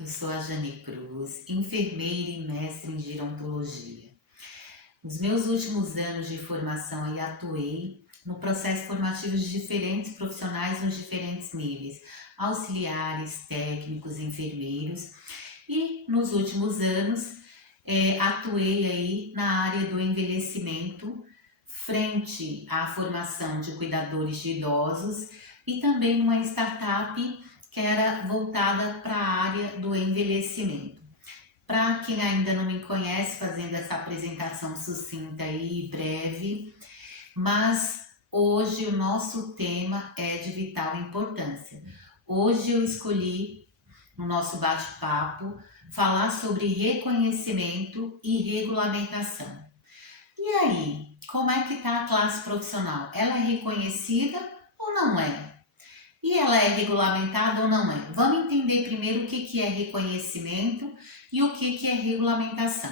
Eu sou a Jane Cruz, enfermeira e mestre em gerontologia. Nos meus últimos anos de formação, eu atuei no processo formativo de diferentes profissionais nos diferentes níveis, auxiliares, técnicos, enfermeiros, e nos últimos anos atuei aí na área do envelhecimento, frente à formação de cuidadores de idosos e também numa startup que era voltada para a área do envelhecimento. Para quem ainda não me conhece, fazendo essa apresentação sucinta e breve, mas hoje o nosso tema é de vital importância. Hoje eu escolhi, no nosso bate-papo, falar sobre reconhecimento e regulamentação. E aí, como é que está a classe profissional? Ela é reconhecida ou não é? E ela é regulamentada ou não é? Vamos entender primeiro o que é reconhecimento e o que é regulamentação.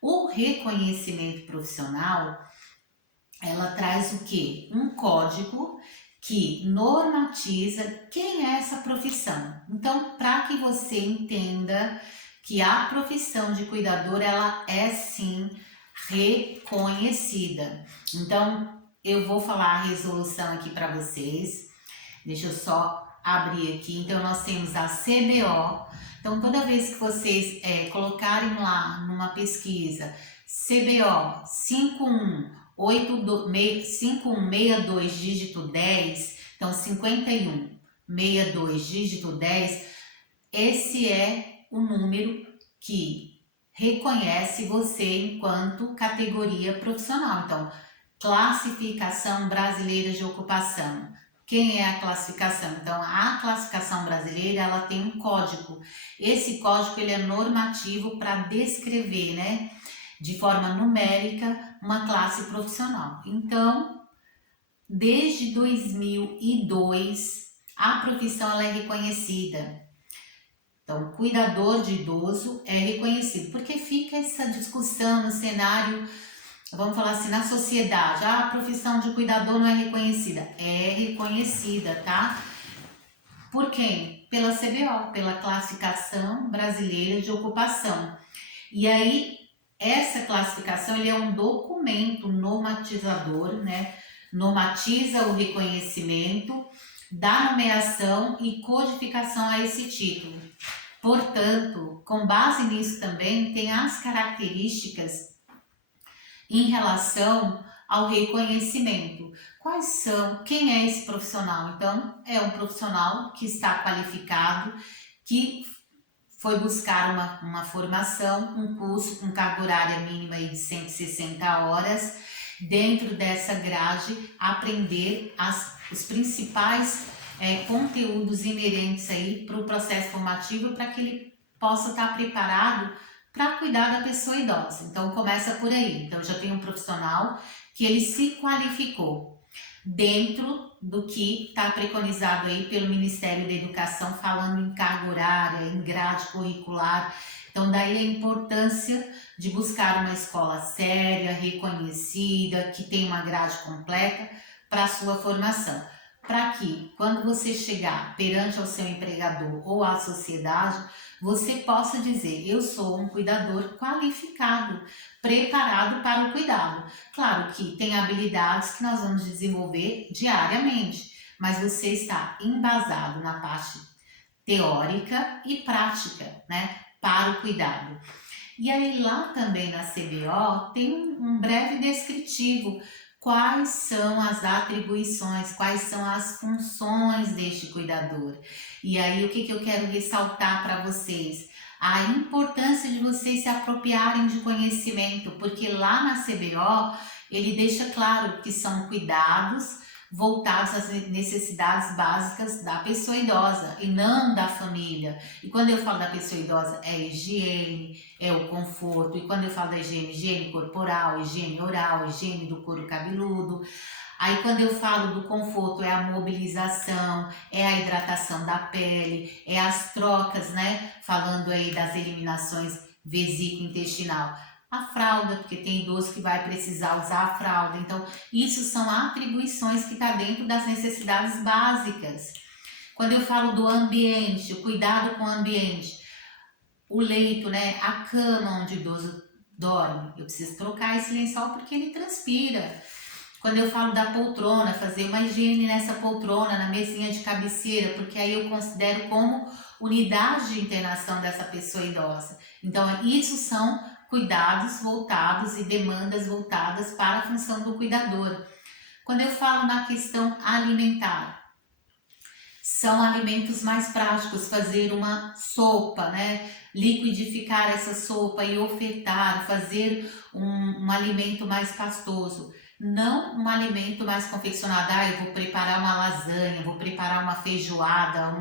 O reconhecimento profissional, ela traz o quê? Um código que normatiza quem é essa profissão. Então, para que você entenda que a profissão de cuidador, ela é sim reconhecida. Então, eu vou falar a resolução aqui para vocês. Deixa eu só abrir aqui. Então, nós temos a CBO. Então, toda vez que vocês colocarem lá numa pesquisa CBO 5162 dígito 10, então 5162 dígito 10, esse é o número que reconhece você enquanto categoria profissional. Então, classificação brasileira de ocupação. Quem é a classificação? Então, a classificação brasileira, ela tem um código. Esse código, ele é normativo para descrever, né, de forma numérica, uma classe profissional. Então, desde 2002, a profissão ela é reconhecida. Então, cuidador de idoso é reconhecido, porque fica essa discussão no cenário, vamos falar assim, na sociedade. A profissão de cuidador não é reconhecida. É reconhecida, tá? Por quem? Pela CBO, pela Classificação Brasileira de Ocupação. E aí, essa classificação, ele é um documento normatizador, né? Normatiza o reconhecimento, dá nomeação e codificação a esse título. Portanto, com base nisso também, tem as características em relação ao reconhecimento. Quais são? Quem é esse profissional? Então, é um profissional que está qualificado, que foi buscar uma formação, um curso com carga horária mínima de 160 horas, dentro dessa grade, aprender os principais conteúdos inerentes aí para o processo formativo, para que ele possa estar preparado para cuidar da pessoa idosa. Então, começa por aí. Então, já tem um profissional que ele se qualificou dentro do que está preconizado aí pelo Ministério da Educação, falando em carga horária, em grade curricular. Então, daí a importância de buscar uma escola séria, reconhecida, que tem uma grade completa para a sua formação. Para que, quando você chegar perante ao seu empregador ou à sociedade, você possa dizer: eu sou um cuidador qualificado, preparado para o cuidado. Claro que tem habilidades que nós vamos desenvolver diariamente, mas você está embasado na parte teórica e prática, né, para o cuidado. E aí lá também na CBO tem um breve descritivo. Quais são as atribuições, quais são as funções deste cuidador? E aí o que eu quero ressaltar para vocês? A importância de vocês se apropriarem de conhecimento, porque lá na CBO ele deixa claro que são cuidados voltados às necessidades básicas da pessoa idosa e não da família. E quando eu falo da pessoa idosa, é higiene, é o conforto. E quando eu falo da higiene, higiene corporal, higiene oral, higiene do couro cabeludo. Aí quando eu falo do conforto, é a mobilização, é a hidratação da pele, é as trocas, né? Falando aí das eliminações vesículo-intestinal. A fralda, porque tem idoso que vai precisar usar a fralda. Então, isso são atribuições que estão dentro das necessidades básicas. Quando eu falo do ambiente, o cuidado com o ambiente, o leito, né, a cama onde o idoso dorme. Eu preciso trocar esse lençol porque ele transpira. Quando eu falo da poltrona, fazer uma higiene nessa poltrona, na mesinha de cabeceira, porque aí eu considero como unidade de internação dessa pessoa idosa. Então, isso são cuidados voltados e demandas voltadas para a função do cuidador. Quando eu falo na questão alimentar, são alimentos mais práticos, fazer uma sopa, né? Liquidificar essa sopa e ofertar, fazer um alimento mais pastoso. Não um alimento mais confeccionado, eu vou preparar uma lasanha, vou preparar uma feijoada,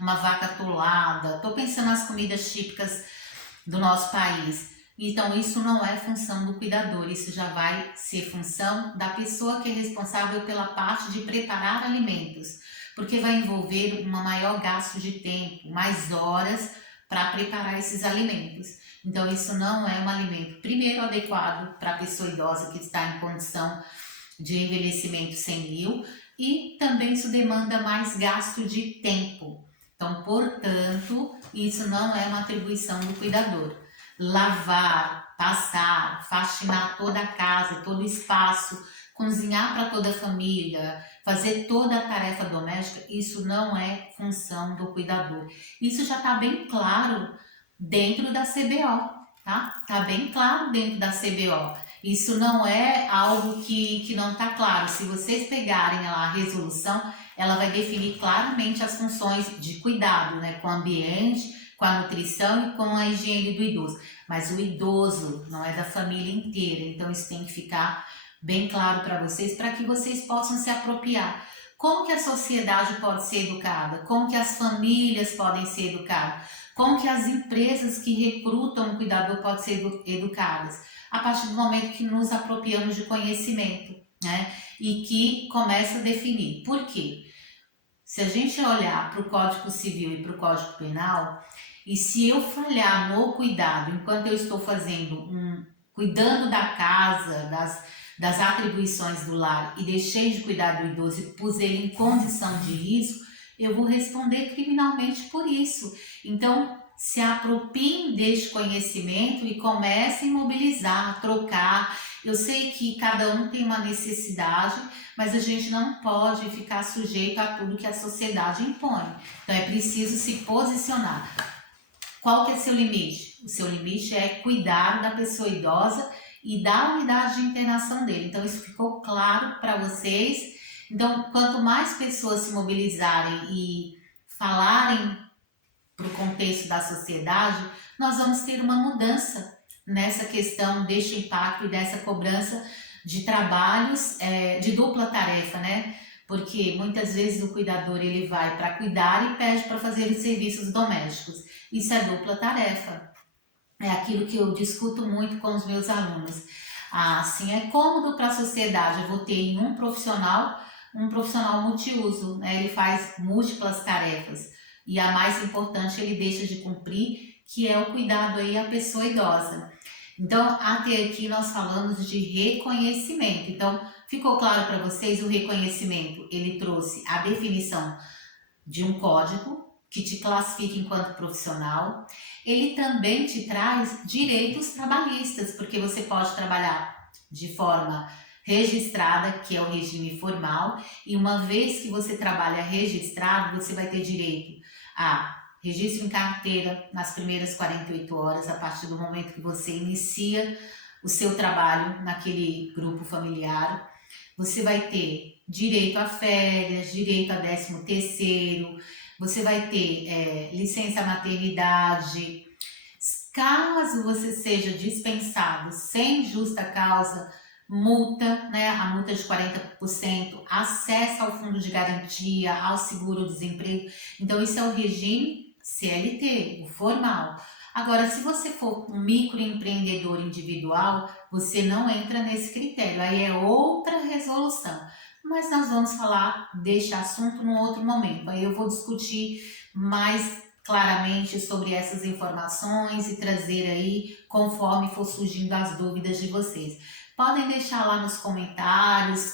uma vaca atolada. Estou pensando nas comidas típicas do nosso país. Então, isso não é função do cuidador, isso já vai ser função da pessoa que é responsável pela parte de preparar alimentos, porque vai envolver um maior gasto de tempo, mais horas para preparar esses alimentos. Então, isso não é um alimento, primeiro, adequado para a pessoa idosa que está em condição de envelhecimento senil, e também isso demanda mais gasto de tempo. Então, portanto, isso não é uma atribuição do cuidador. Lavar, passar, faxinar toda a casa, todo o espaço, cozinhar para toda a família, fazer toda a tarefa doméstica, isso não é função do cuidador. Isso já está bem claro dentro da CBO, tá? Está bem claro dentro da CBO. Isso não é algo que não está claro. Se vocês pegarem lá a resolução, ela vai definir claramente as funções de cuidado, né? Com o ambiente, com a nutrição e com a higiene do idoso. Mas o idoso não é da família inteira, então isso tem que ficar bem claro para que vocês possam se apropriar. Como que a sociedade pode ser educada? Como que as famílias podem ser educadas? Como que as empresas que recrutam o cuidador podem ser educadas? A partir do momento que nos apropriamos de conhecimento, né? E que começa a definir. Por quê? Se a gente olhar para o Código Civil e para o Código Penal, e se eu falhar no cuidado, enquanto eu estou cuidando da casa, das atribuições do lar, e deixei de cuidar do idoso e pus ele em condição de risco, eu vou responder criminalmente por isso. Então, se apropriem deste conhecimento e comecem a mobilizar, a trocar. Eu sei que cada um tem uma necessidade, mas a gente não pode ficar sujeito a tudo que a sociedade impõe. Então é preciso se posicionar. Qual que é seu limite? O seu limite é cuidar da pessoa idosa e da unidade de internação dele. Então isso ficou claro para vocês. Então, quanto mais pessoas se mobilizarem e falarem para o contexto da sociedade, nós vamos ter uma mudança nessa questão deste impacto e dessa cobrança de trabalhos de dupla tarefa, né? Porque muitas vezes o cuidador ele vai para cuidar e pede para fazer os serviços domésticos. Isso é dupla tarefa. É aquilo que eu discuto muito com os meus alunos. Assim, é cômodo para a sociedade. Eu vou ter em um profissional multiuso, né? Ele faz múltiplas tarefas. E a mais importante ele deixa de cumprir, que é o cuidado aí à pessoa idosa. Então, até aqui nós falamos de reconhecimento. Então, ficou claro para vocês o reconhecimento? Ele trouxe a definição de um código que te classifica enquanto profissional. Ele também te traz direitos trabalhistas, porque você pode trabalhar de forma registrada, que é o regime formal, e uma vez que você trabalha registrado, você vai ter direito a registro em carteira nas primeiras 48 horas, a partir do momento que você inicia o seu trabalho naquele grupo familiar. Você vai ter direito a férias, direito a 13º, você vai ter licença maternidade. Caso você seja dispensado sem justa causa, multa, né, a multa de 40%, acesso ao fundo de garantia, ao seguro-desemprego. Então, isso é o regime CLT, o formal. Agora, se você for um microempreendedor individual, você não entra nesse critério, aí é outra resolução. Mas nós vamos falar deste assunto num outro momento. Aí eu vou discutir mais claramente sobre essas informações e trazer aí conforme for surgindo as dúvidas de vocês. Podem deixar lá nos comentários,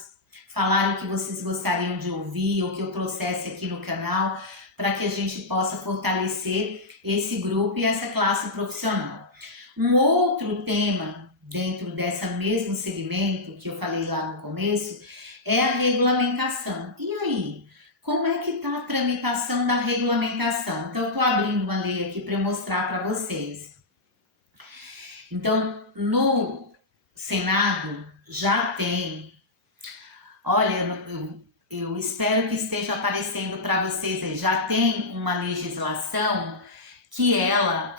falar o que vocês gostariam de ouvir ou que eu trouxesse aqui no canal, para que a gente possa fortalecer esse grupo e essa classe profissional. Um outro tema dentro desse mesmo segmento que eu falei lá no começo é a regulamentação. E aí? Como é que está a tramitação da regulamentação? Então, eu estou abrindo uma lei aqui para mostrar para vocês. Então, no Senado já tem, olha, eu espero que esteja aparecendo para vocês aí, já tem uma legislação que ela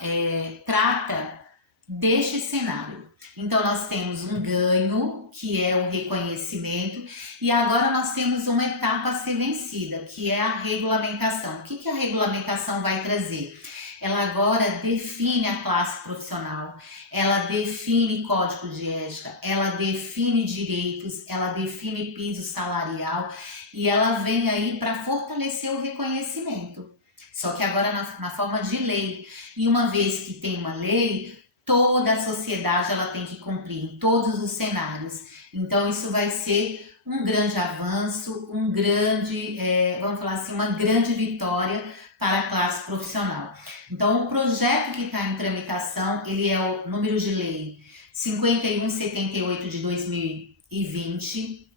trata deste cenário. Então, nós temos um ganho, que é o reconhecimento, e agora nós temos uma etapa a ser vencida, que é a regulamentação. O que, que a regulamentação vai trazer? Ela agora define a classe profissional, ela define código de ética, ela define direitos, ela define piso salarial e ela vem aí para fortalecer o reconhecimento. Só que agora na forma de lei. E uma vez que tem uma lei, toda a sociedade ela tem que cumprir em todos os cenários. Então isso vai ser um grande avanço, um grande, vamos falar assim, uma grande vitória para a classe profissional. Então o projeto que está em tramitação, ele é o número de lei 5178 de 2020.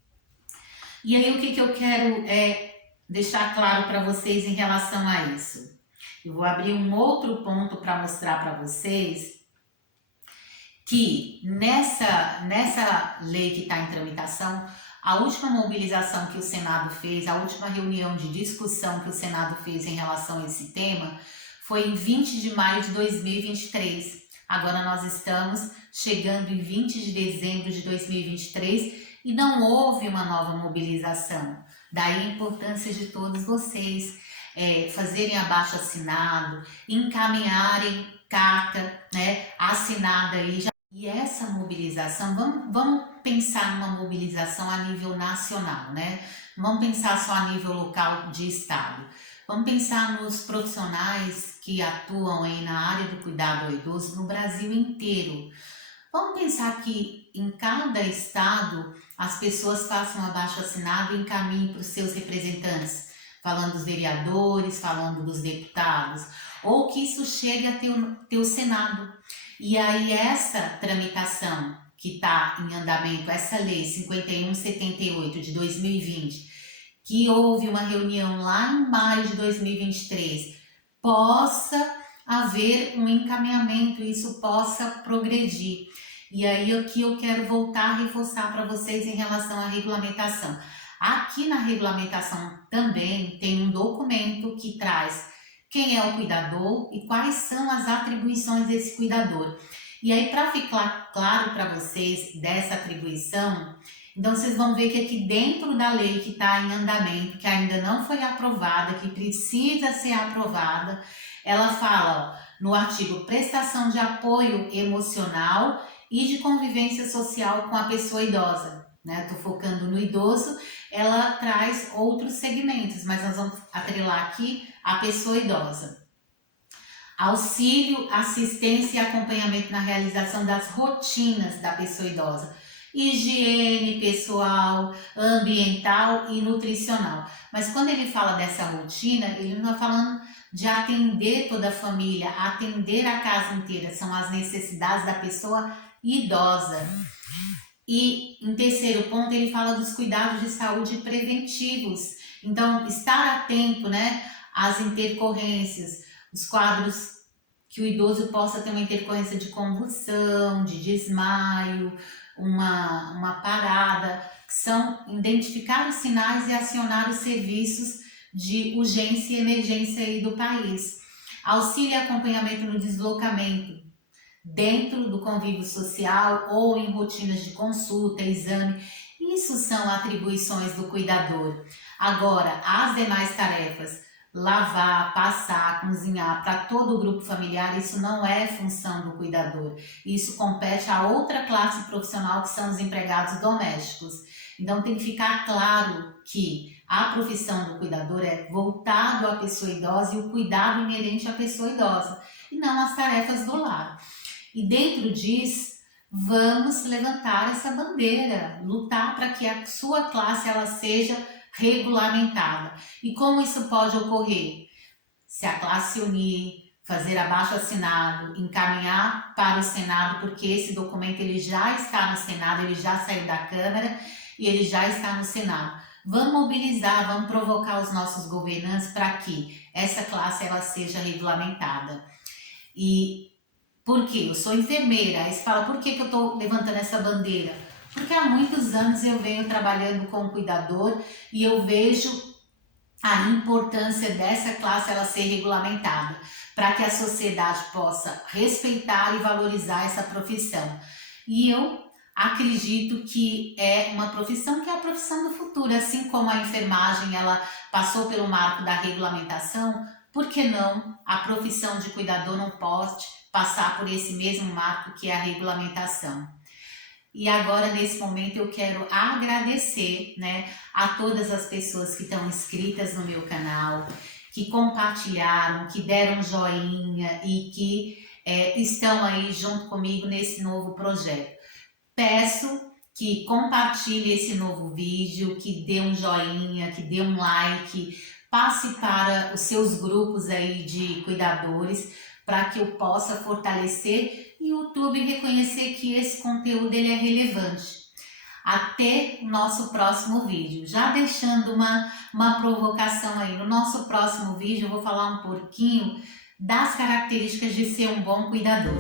E aí o que eu quero deixar claro para vocês em relação a isso? Eu vou abrir um outro ponto para mostrar para vocês que nessa lei que está em tramitação, a última mobilização que o Senado fez, a última reunião de discussão que o Senado fez em relação a esse tema, foi em 20 de maio de 2023. Agora nós estamos chegando em 20 de dezembro de 2023 e não houve uma nova mobilização. Daí a importância de todos vocês fazerem abaixo-assinado, encaminharem carta assinada aí. E essa mobilização, vamos pensar numa mobilização a nível nacional, né? Vamos pensar só a nível local de estado. Vamos pensar nos profissionais que atuam aí na área do cuidado ao idoso no Brasil inteiro. Vamos pensar que em cada estado as pessoas façam abaixo-assinado e encaminhem para os seus representantes, falando dos vereadores, falando dos deputados, ou que isso chegue até o Senado. E aí essa tramitação que está em andamento, essa lei 5178 de 2020, que houve uma reunião lá em maio de 2023, possa haver um encaminhamento, isso possa progredir. E aí aqui eu quero voltar a reforçar para vocês em relação à regulamentação. Aqui na regulamentação também tem um documento que traz quem é o cuidador e quais são as atribuições desse cuidador. E aí, para ficar claro para vocês dessa atribuição, então vocês vão ver que aqui dentro da lei que está em andamento, que ainda não foi aprovada, que precisa ser aprovada, ela fala no artigo prestação de apoio emocional e de convivência social com a pessoa idosa. Estou focando no idoso, ela traz outros segmentos, mas nós vamos atrelar aqui a pessoa idosa. Auxílio, assistência e acompanhamento na realização das rotinas da pessoa idosa. Higiene pessoal, ambiental e nutricional. Mas quando ele fala dessa rotina, ele não está falando de atender toda a família, atender a casa inteira. São as necessidades da pessoa idosa. E em terceiro ponto, ele fala dos cuidados de saúde preventivos. Então, estar atento, às intercorrências, os quadros que o idoso possa ter uma intercorrência de convulsão, de desmaio, uma parada, que são identificar os sinais e acionar os serviços de urgência e emergência aí do país. Auxílio e acompanhamento no deslocamento, dentro do convívio social ou em rotinas de consulta, exame. Isso são atribuições do cuidador. Agora, as demais tarefas, lavar, passar, cozinhar para todo o grupo familiar, isso não é função do cuidador. Isso compete a outra classe profissional que são os empregados domésticos. Então tem que ficar claro que a profissão do cuidador é voltado à pessoa idosa e o cuidado inerente à pessoa idosa, e não as tarefas do lar. E dentro disso, vamos levantar essa bandeira, lutar para que a sua classe ela seja regulamentada. E como isso pode ocorrer? se a classe se unir, fazer abaixo-assinado, encaminhar para o Senado, porque esse documento ele já está no Senado, ele já saiu da Câmara e ele já está no Senado. Vamos mobilizar, vamos provocar os nossos governantes para que essa classe ela seja regulamentada. E por quê? Eu sou enfermeira, aí você fala, por que eu estou levantando essa bandeira? Porque há muitos anos eu venho trabalhando com cuidador e eu vejo a importância dessa classe ela ser regulamentada, para que a sociedade possa respeitar e valorizar essa profissão. E eu acredito que é uma profissão que é a profissão do futuro, assim como a enfermagem ela passou pelo marco da regulamentação, por que não a profissão de cuidador não pode passar por esse mesmo marco que é a regulamentação? E agora, nesse momento, eu quero agradecer, né, a todas as pessoas que estão inscritas no meu canal, que compartilharam, que deram joinha e que estão aí junto comigo nesse novo projeto. Peço que compartilhe esse novo vídeo, que dê um joinha, que dê um like, passe para os seus grupos aí de cuidadores, para que eu possa fortalecer e o YouTube reconhecer que esse conteúdo ele é relevante. Até o nosso próximo vídeo. Já deixando uma provocação aí, no nosso próximo vídeo eu vou falar um pouquinho das características de ser um bom cuidador.